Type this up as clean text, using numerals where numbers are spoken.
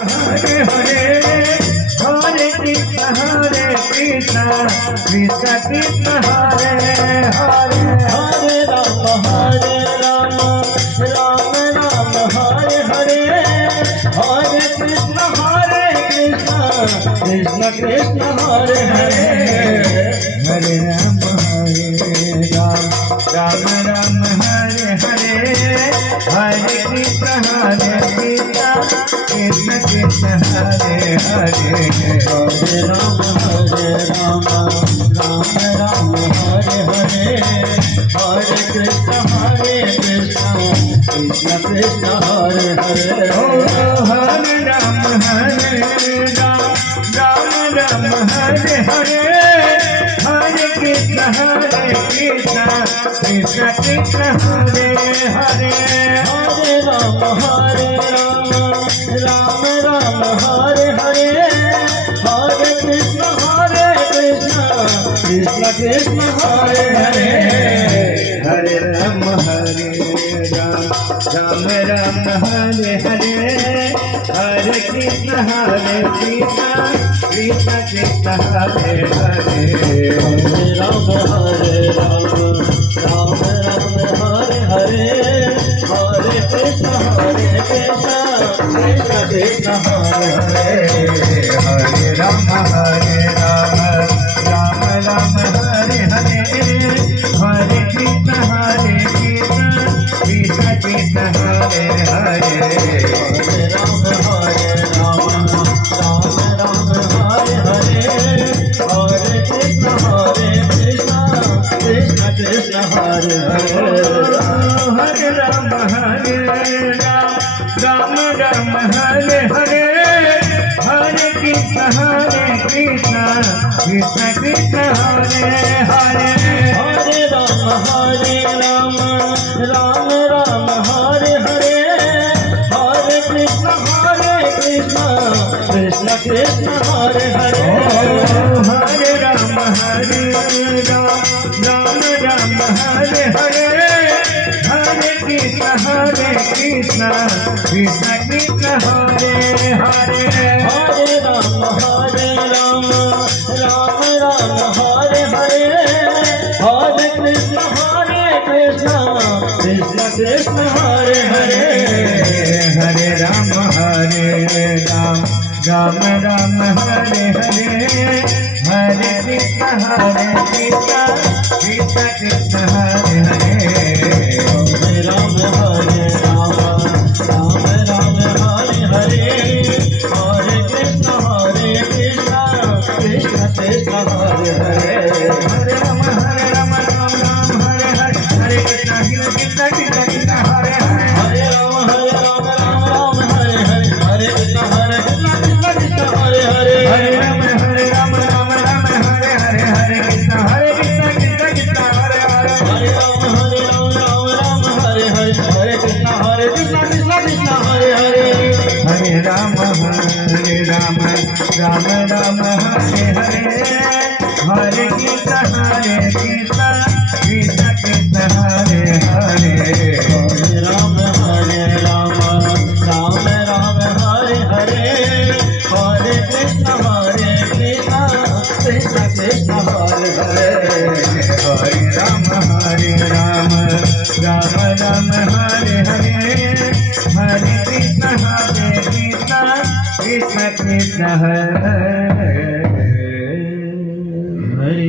Hare Hare Hare Krishna Krishna Krishna Hare Hare Hare Ram Ram Ram Ram Hare Hare Hare Krishna Krishna Krishna Hare Hare Hare Ram Ram Ram Hare Hare Hare Krishna Krishna Krishna Hare Hare Hare Ram Ram Ram Hare Hare Hare Krishna Krishna Krishna Hare Hare ओ हरे Ram Ram Hare Hare Hare Krishna Krishna Krishna Hare Hare Hare Ram Ram Ram Hare Hare Hare Krishna Krishna Krishna Hare Hare Hare Ram Ram Hare Hare Hare Krishna Krishna Krishna Hare Hare Hare Ram Ram Hare Hare Hare Krishna Krishna Krishna Hare Hare Hare Ram Ram Hare Hare Hare Krishna Krishna Krishna Hare Hare Hare Ram Hare Hare Hare Krishna Krishna Krishna Hare Hare Hare Ram Hare Hare Hare Krishna Krishna Krishna Hare Hare Hare Ram Ram Hare Hare Hare Krishna Krishna Krishna Hare Hare Hare Ram Ram Hare Hare Hare Krishna Krishna Krishna Hare Hare Hare Ram Ram Hare Hare Hare Krishna Krishna Krishna Hare Hare Hare Ram Ram Hare Hare Hare Krishna Krishna Krishna Hare Hare Hare Ram Hare Hare Hare Krishna Krishna Krishna Hare Hare Hare Ram हरे Ram Hare Hare Hare Krishna Krishna Krishna Hare Hare Hare Ram Ram Hare Hare Hare Krishna Krishna Krishna Hare Hare Hare Ram हरे Ram Hare Hare Hare Krishna Krishna Krishna Hare Hare Hare Ram Ram Hare Hare Hare Krishna Krishna Krishna Hare Hare Hare Ram Ram Hare Hare Hare Krishna Krishna Krishna Hare Hare Hare Ram Hare Hare Hare Krishna Krishna Krishna Hare Hare Hare Ram Hare Hare Hare Krishna Krishna Krishna हरे